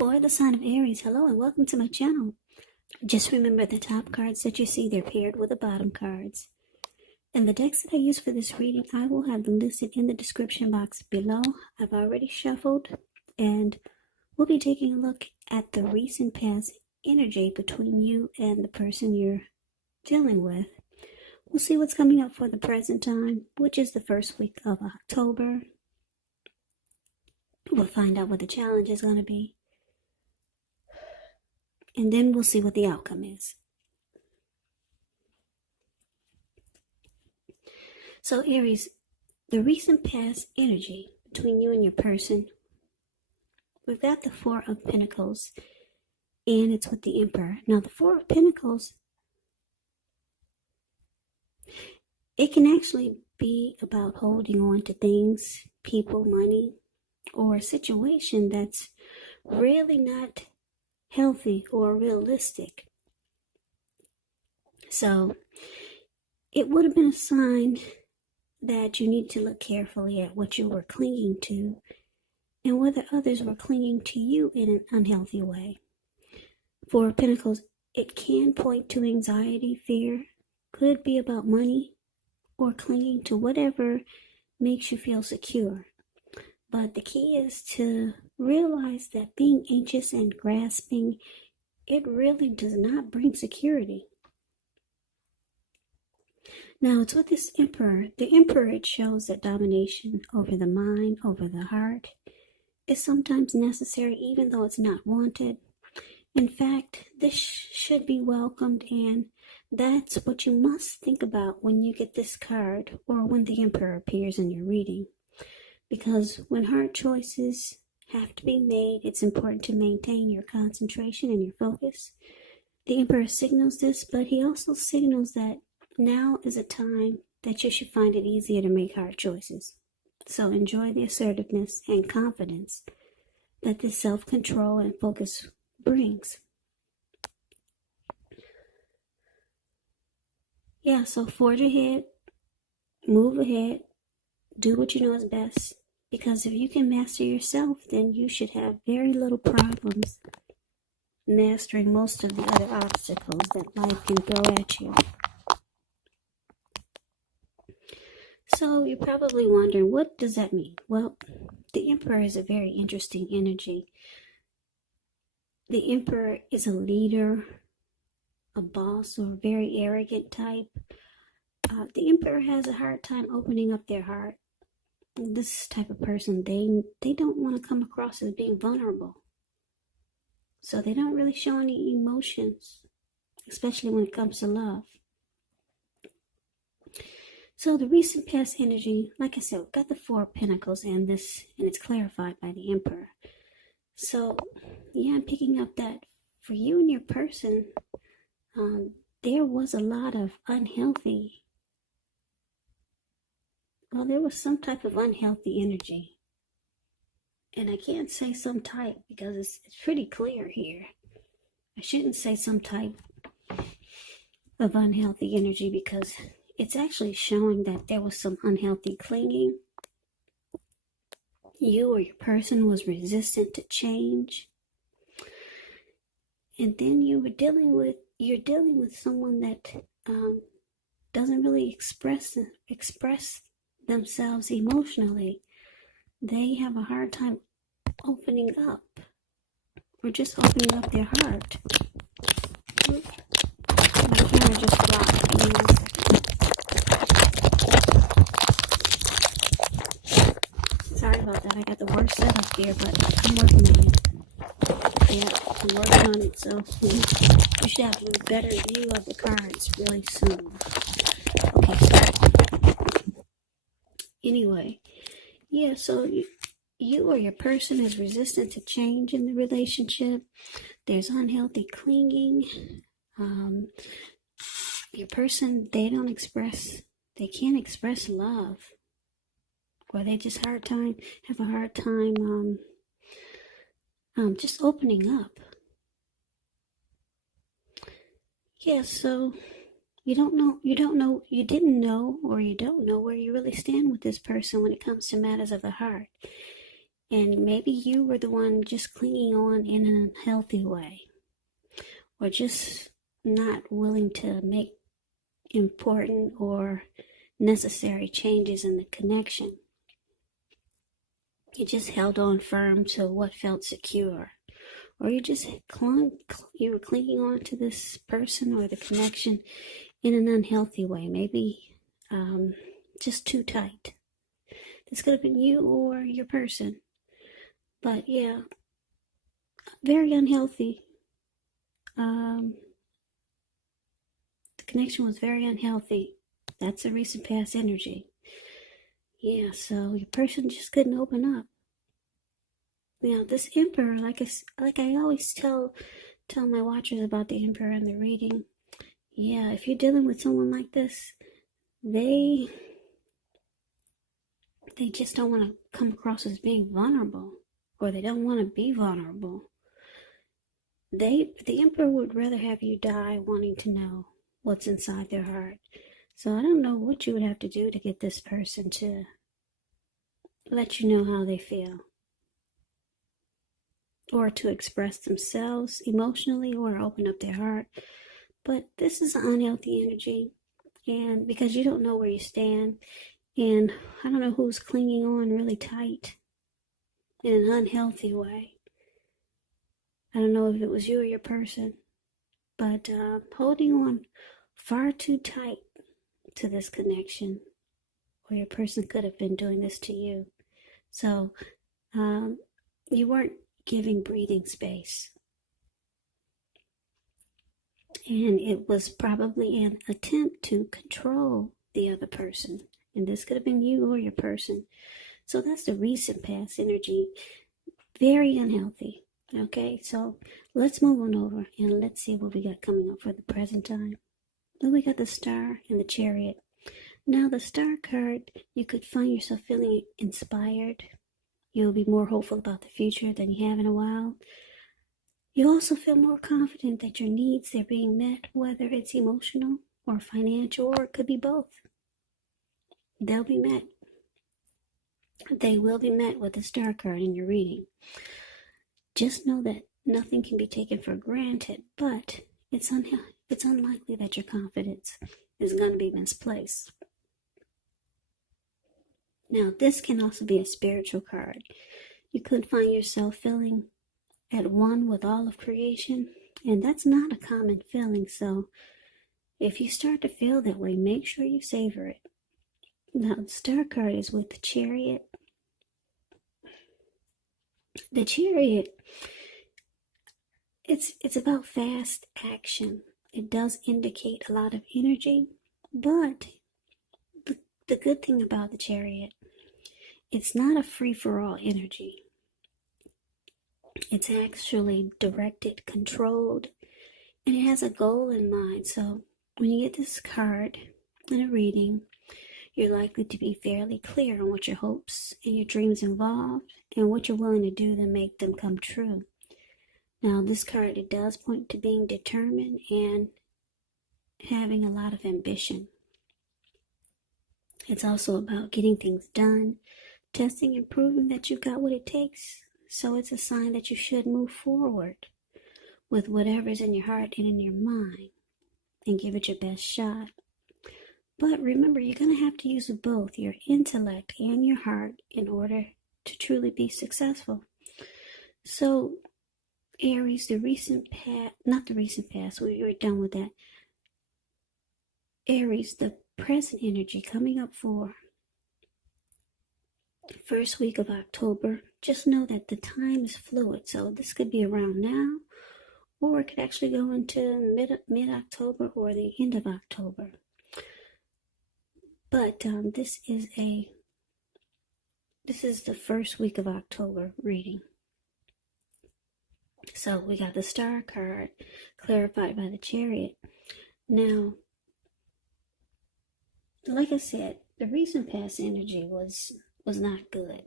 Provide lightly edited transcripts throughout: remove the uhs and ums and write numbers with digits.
For the sign of Aries, hello and welcome to my channel. Just remember the top cards that you see, they're paired with the bottom cards. And the decks that I use for this reading, I will have them listed in the description box below. I've already shuffled and we'll be taking a look at the recent past energy between you and the person you're dealing with. We'll see what's coming up for the present time, which is the first week of October. We'll find out what the challenge is going to be. And then we'll see what the outcome is. So Aries, the recent past energy between you and your person, we've got the Four of Pentacles, and it's with the Emperor. Now the Four of Pentacles, it can actually be about holding on to things, people, money, or a situation that's really not healthy or realistic. So it would have been a sign that you need to look carefully at what you were clinging to and whether others were clinging to you in an unhealthy way. For Pentacles, it can point to anxiety, fear, could be about money or clinging to whatever makes you feel secure. But the key is to realize that being anxious and grasping, it really does not bring security. Now, it's with this Emperor. The Emperor, it shows that domination over the mind, over the heart, is sometimes necessary even though it's not wanted. In fact, this should be welcomed, and that's what you must think about when you get this card or when the Emperor appears in your reading. Because when hard choices have to be made, it's important to maintain your concentration and your focus. The Emperor signals this, but he also signals that now is a time that you should find it easier to make hard choices. So enjoy the assertiveness and confidence that this self-control and focus brings. Yeah, so forge ahead, move ahead, do what you know is best. Because if you can master yourself, then you should have very little problems mastering most of the other obstacles that life can throw at you. So you're probably wondering, what does that mean? Well, the Emperor is a very interesting energy. The Emperor is a leader, a boss, or a very arrogant type. The Emperor has a hard time opening up their heart. This type of person, they don't want to come across as being vulnerable. So they don't really show any emotions, especially when it comes to love. So the recent past energy, like I said, we've got the Four of Pentacles and it's clarified by the Emperor. So yeah, I'm picking up that for you and your person, there was a lot of there was some type of unhealthy energy. And I can't say some type because it's pretty clear here. I shouldn't say some type of unhealthy energy because it's actually showing that there was some unhealthy clinging. You or your person was resistant to change. And then you're dealing with someone that doesn't really express themselves emotionally. They have a hard time opening up or just opening up their heart. My camera just blocked. Give me 1 second. Sorry about that. I got the worst setup here, but I'm working on it. Yeah, I'm working on it, so you should have a better view of the cards really soon. Okay, so anyway, yeah, so you or your person is resistant to change in the relationship. There's unhealthy clinging. Your person, they can't express love, or they just have a hard time just opening up. Yeah, so you didn't know where you really stand with this person when it comes to matters of the heart. And maybe you were the one just clinging on in an unhealthy way, or just not willing to make important or necessary changes in the connection. You just held on firm to what felt secure, or you just you were clinging on to this person or the connection in an unhealthy way, maybe just too tight. This could have been you or your person, but yeah, very unhealthy. The connection was very unhealthy. That's a recent past energy. Yeah, so your person just couldn't open up. Now, this Emperor, like I always tell my watchers about the Emperor and the reading. Yeah, if you're dealing with someone like this, they just don't want to come across as being vulnerable, or they don't want to be vulnerable. The Emperor would rather have you die wanting to know what's inside their heart. So I don't know what you would have to do to get this person to let you know how they feel, or to express themselves emotionally, or open up their heart. But this is unhealthy energy, and because you don't know where you stand, and I don't know who's clinging on really tight in an unhealthy way. I don't know if it was you or your person, but holding on far too tight to this connection, or your person could have been doing this to you. So you weren't giving breathing space. And it was probably an attempt to control the other person. And this could have been you or your person. So that's the recent past energy. Very unhealthy. Okay, so let's move on over and let's see what we got coming up for the present time. Then we got the Star and the Chariot. Now the Star card, you could find yourself feeling inspired. You'll be more hopeful about the future than you have in a while. You also feel more confident that your needs are being met, whether it's emotional or financial, or it could be both. They'll be met. They will be met with the Star card in your reading. Just know that nothing can be taken for granted, but it's unlikely that your confidence is going to be misplaced. Now, this can also be a spiritual card. You could find yourself feeling at one with all of creation, and that's not a common feeling. So if you start to feel that way, make sure you savor it. Now, the Star card is with the Chariot. The Chariot, it's about fast action. It does indicate a lot of energy, but the good thing about the Chariot, it's not a free-for-all energy. It's actually directed, controlled, and it has a goal in mind. So when you get this card in a reading, you're likely to be fairly clear on what your hopes and your dreams involve, and what you're willing to do to make them come true. Now, this card, it does point to being determined and having a lot of ambition. It's also about getting things done, testing and proving that you've got what it takes. So it's a sign that you should move forward with whatever's in your heart and in your mind and give it your best shot. But remember, you're going to have to use both your intellect and your heart in order to truly be successful. So, Aries, not the recent past, we were done with that. Aries, the present energy coming up for first week of October, just know that the time is fluid. So this could be around now, or it could actually go into mid-October or the end of October. But this is the first week of October reading. So we got the Star card clarified by the Chariot. Now, like I said, the recent past energy was not good.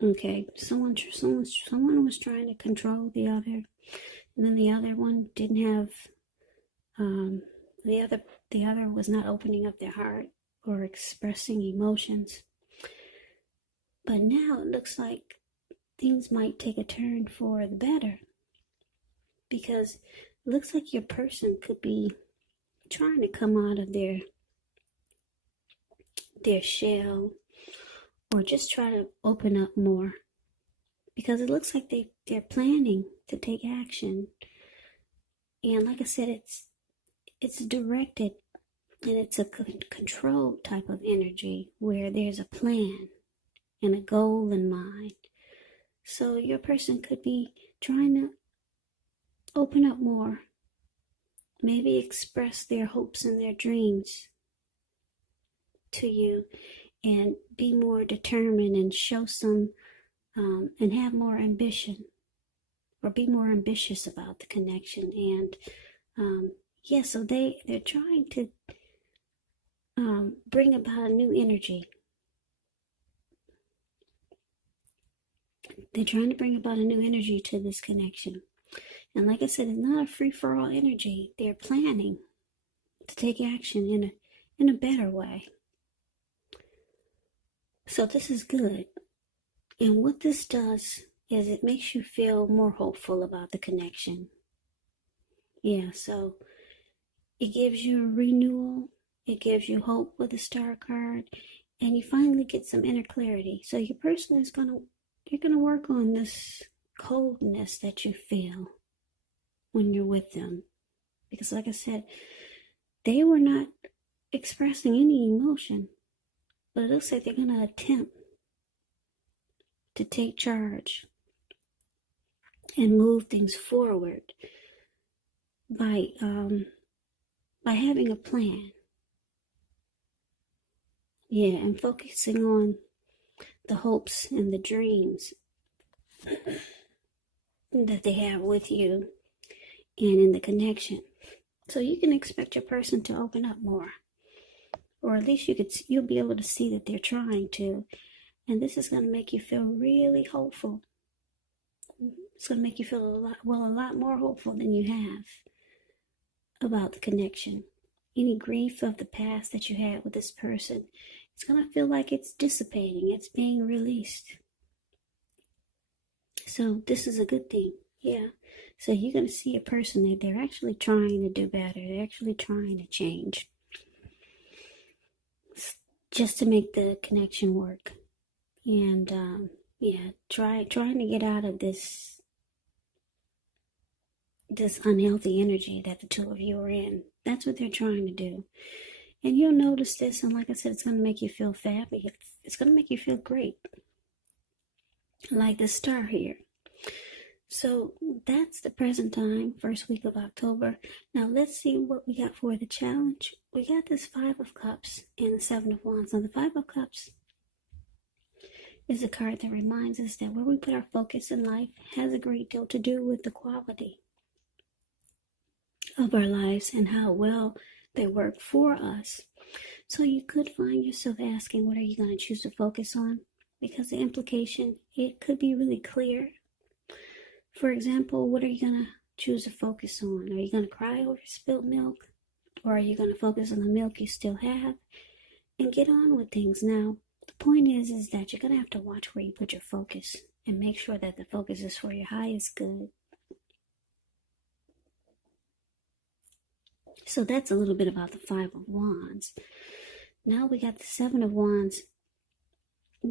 Okay, someone was trying to control the other, and then the other one didn't have the other was not opening up their heart or expressing emotions. But now it looks like things might take a turn for the better, because it looks like your person could be trying to come out of their shell, or just try to open up more, because it looks like they're planning to take action. And like I said, it's directed, and it's a controlled type of energy where there's a plan and a goal in mind. So your person could be trying to open up more, maybe express their hopes and their dreams to you, and be more determined and show some and have more ambition, or be more ambitious about the connection. And so they're trying to bring about a new energy. They're trying to bring about a new energy to this connection. And like I said, it's not a free-for-all energy. They're planning to take action in a better way. So this is good. And what this does is it makes you feel more hopeful about the connection. Yeah, so it gives you a renewal. It gives you hope with the Star card. And you finally get some inner clarity. So your person is you're going to work on this coldness that you feel when you're with them. Because like I said, they were not expressing any emotion. But it looks like they're going to attempt to take charge and move things forward by having a plan. Yeah, and focusing on the hopes and the dreams that they have with you and in the connection. So you can expect your person to open up more, or at least you'll be able to see that they're trying to. And this is going to make you feel really hopeful. It's going to make you feel a lot more hopeful than you have about the connection. Any grief of the past that you had with this person, it's going to feel like it's dissipating. It's being released. So this is a good thing. Yeah. So you're going to see a person that they're actually trying to do better. They're actually trying to change, just to make the connection work. And trying to get out of this unhealthy energy that the two of you are in. That's what they're trying to do. And you'll notice this, and like I said, it's going to make you feel fabulous. It's going to make you feel great. Like the star here. So that's the present time, first week of October. Now let's see what we got for the challenge. We got this 5 of Cups and the 7 of Wands. Now the 5 of Cups is a card that reminds us that where we put our focus in life has a great deal to do with the quality of our lives and how well they work for us. So you could find yourself asking, what are you going to choose to focus on? Because the implication, it could be really clear. For example, what are you going to choose to focus on? Are you going to cry over spilled milk? Or are you going to focus on the milk you still have and get on with things? Now, the point is that you're going to have to watch where you put your focus and make sure that the focus is for your highest good. So that's a little bit about the 5 of Wands. Now we got the 7 of Wands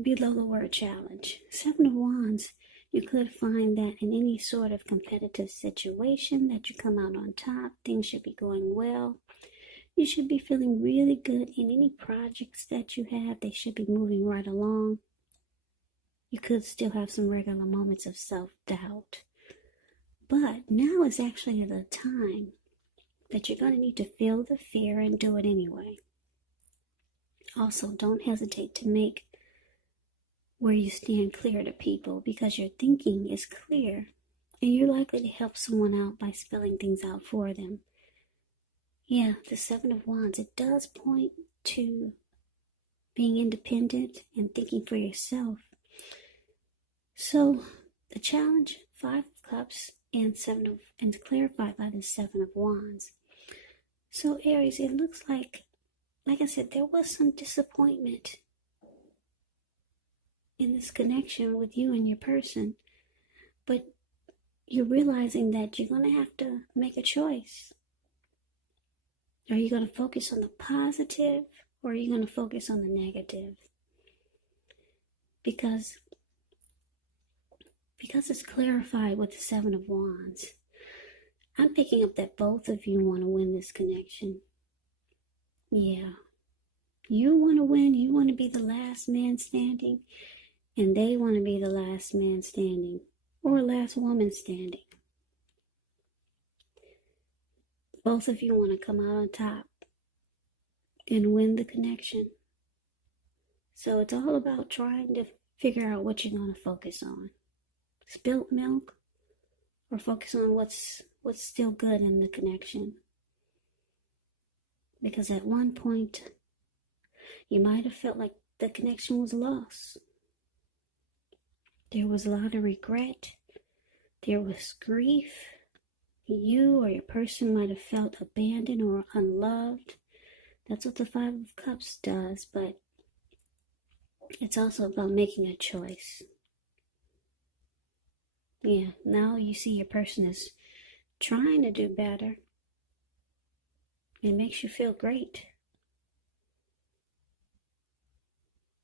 below the word challenge. 7 of Wands, you could find that in any sort of competitive situation that you come out on top. Things should be going well. You should be feeling really good in any projects that you have. They should be moving right along. You could still have some regular moments of self-doubt. But now is actually the time that you're going to need to feel the fear and do it anyway. Also, don't hesitate to make where you stand clear to people, because your thinking is clear and you're likely to help someone out by spelling things out for them. Yeah, the 7 of Wands, it does point to being independent and thinking for yourself. So the challenge, 5 of Cups and clarified by the 7 of Wands. So Aries, it looks like I said, there was some disappointment in this connection with you and your person, but you're realizing that you're going to have to make a choice. Are you going to focus on the positive, or are you going to focus on the negative? Because it's clarified with the Seven of Wands, I'm picking up that both of you want to win this connection. Yeah. You want to win. You want to be the last man standing, and they want to be the last man standing, or last woman standing. Both of you want to come out on top and win the connection. So it's all about trying to figure out what you're going to focus on. Spilt milk, or focus on what's still good in the connection. Because at one point, you might have felt like the connection was lost. There was a lot of regret. There was grief. You or your person might have felt abandoned or unloved. That's what the Five of Cups does, but it's also about making a choice. Yeah, now you see your person is trying to do better. It makes you feel great.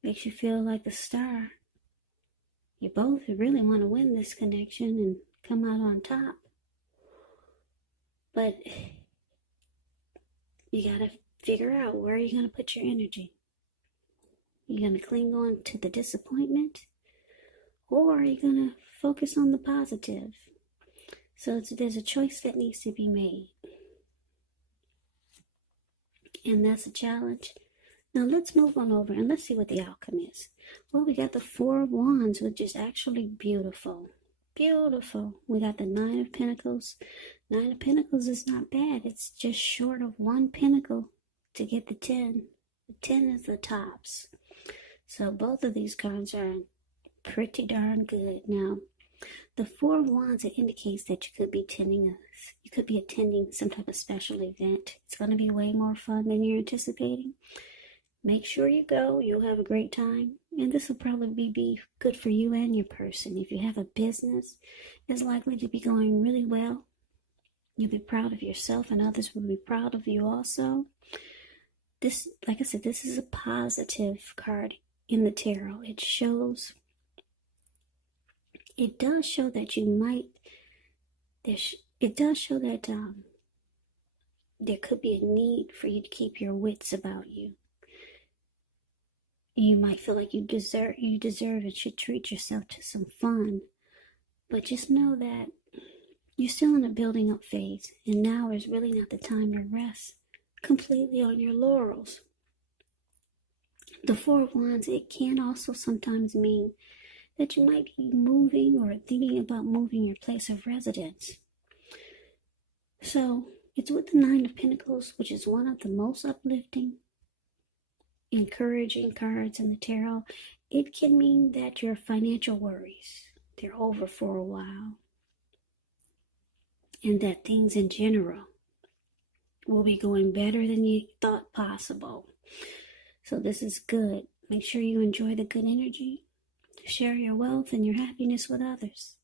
Makes you feel like the star. You both really want to win this connection and come out on top. But you got to figure out where you're going to put your energy. You're going to cling on to the disappointment, or are you going to focus on the positive? So there's a choice that needs to be made. And that's a challenge. Now let's move on over and let's see what the outcome is. Well, we got the Four of Wands, which is actually beautiful. Beautiful. We got the Nine of Pentacles. Nine of Pentacles is not bad. It's just short of one pentacle to get the 10. The 10 is the tops. So both of these cards are pretty darn good. Now, the Four of Wands, it indicates that you could be attending some type of special event. It's going to be way more fun than you're anticipating. Make sure you go. You'll have a great time. And this will probably be good for you and your person. If you have a business, it's likely to be going really well. You'll be proud of yourself, and others will be proud of you also. This, like I said, this is a positive card in the tarot. It does show that there could be a need for you to keep your wits about you. You might feel like you deserve and should treat yourself to some fun. But just know that you're still in a building up phase, and now is really not the time to rest completely on your laurels. The Four of Wands, it can also sometimes mean that you might be moving or thinking about moving your place of residence. So it's with the Nine of Pentacles, which is one of the most uplifting, encouraging cards in the tarot. It can mean that your financial worries, they're over for a while, and that things in general will be going better than you thought possible. So this is good. Make sure you enjoy the good energy. Share your wealth and your happiness with others.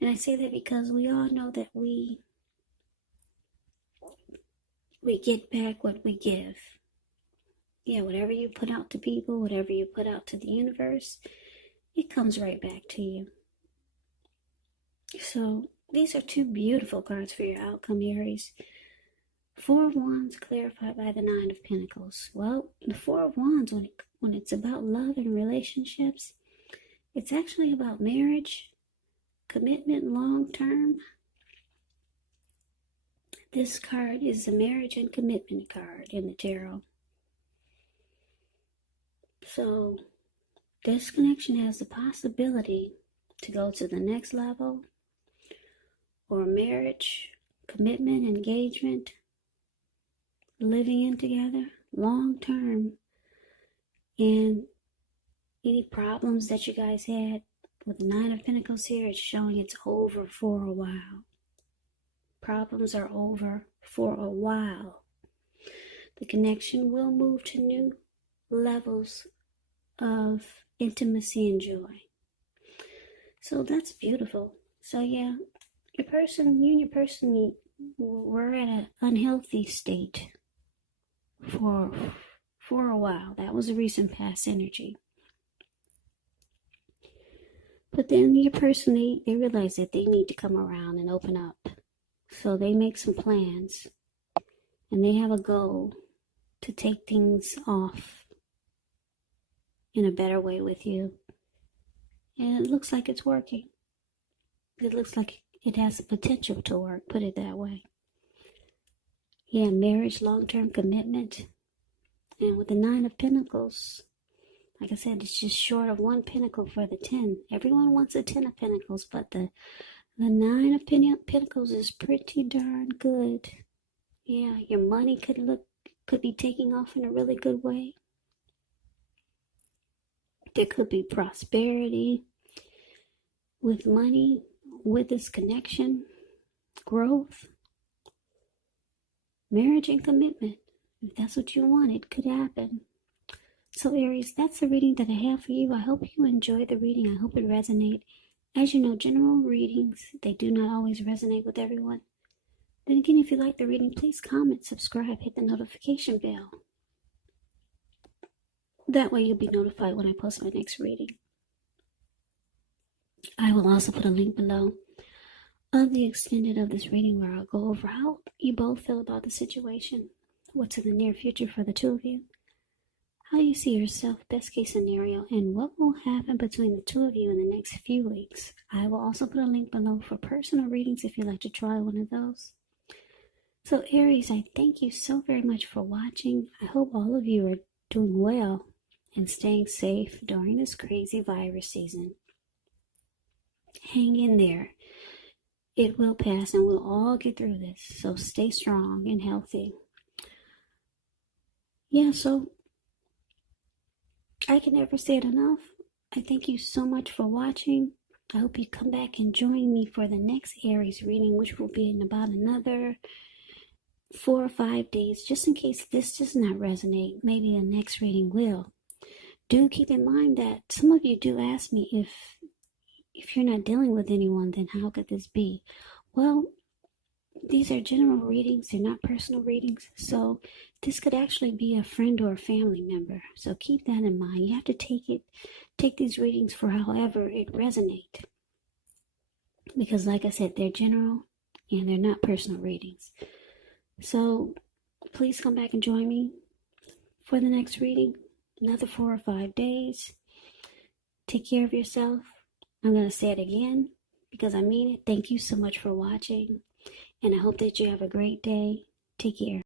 And I say that because we all know that we get back what we give. Yeah, whatever you put out to people, whatever you put out to the universe, it comes right back to you. So these are two beautiful cards for your outcome, Aries. Four of Wands clarified by the Nine of Pentacles. Well, the Four of Wands, when it's about love and relationships, it's actually about marriage, commitment, long term. This card is the marriage and commitment card in the tarot. So this connection has the possibility to go to the next level, or marriage, commitment, engagement, living in together, long term. And any problems that you guys had with the Nine of Pentacles here, it's showing it's over for a while. Problems are over for a while. The connection will move to new levels of intimacy, and joy. So that's beautiful. So yeah, you and your person were at an unhealthy state for a while. That was a recent past energy. But then your person, they realize that they need to come around and open up. So they make some plans and they have a goal to take things off in a better way with you. And it looks like it's working. It looks like it has the potential to work, put it that way. Yeah, marriage, long-term commitment. And with the 9 of Pentacles, like I said, it's just short of 1 pentacle for the 10. Everyone wants a 10 of Pentacles, but the 9 of Pentacles is pretty darn good. Yeah, your money could be taking off in a really good way. There could be prosperity with money, with this connection, growth, marriage, and commitment. If that's what you want, it could happen. So Aries, that's the reading that I have for you. I hope you enjoyed the reading. I hope it resonated. As you know, general readings, they do not always resonate with everyone. Then again, if you like the reading, please comment, subscribe, hit the notification bell. That way you'll be notified when I post my next reading. I will also put a link below of the extended of this reading where I'll go over how you both feel about the situation, what's in the near future for the 2 of you, how you see yourself, best case scenario, and what will happen between the 2 of you in the next few weeks. I will also put a link below for personal readings if you'd like to try one of those. So Aries, I thank you so very much for watching. I hope all of you are doing well and staying safe during this crazy virus season. Hang in there. It will pass and we'll all get through this. So stay strong and healthy. Yeah, so I can never say it enough. I thank you so much for watching. I hope you come back and join me for the next Aries reading, which will be in about another 4 or 5 days. Just in case this does not resonate, maybe the next reading will. Do keep in mind that some of you do ask me if you're not dealing with anyone, then how could this be? Well, these are general readings. They're not personal readings. So this could actually be a friend or a family member. So keep that in mind. You have to take these readings for however it resonates. Because like I said, they're general and they're not personal readings. So please come back and join me for the next reading. Another 4 or 5 days. Take care of yourself. I'm going to say it again because I mean it. Thank you so much for watching. And I hope that you have a great day. Take care.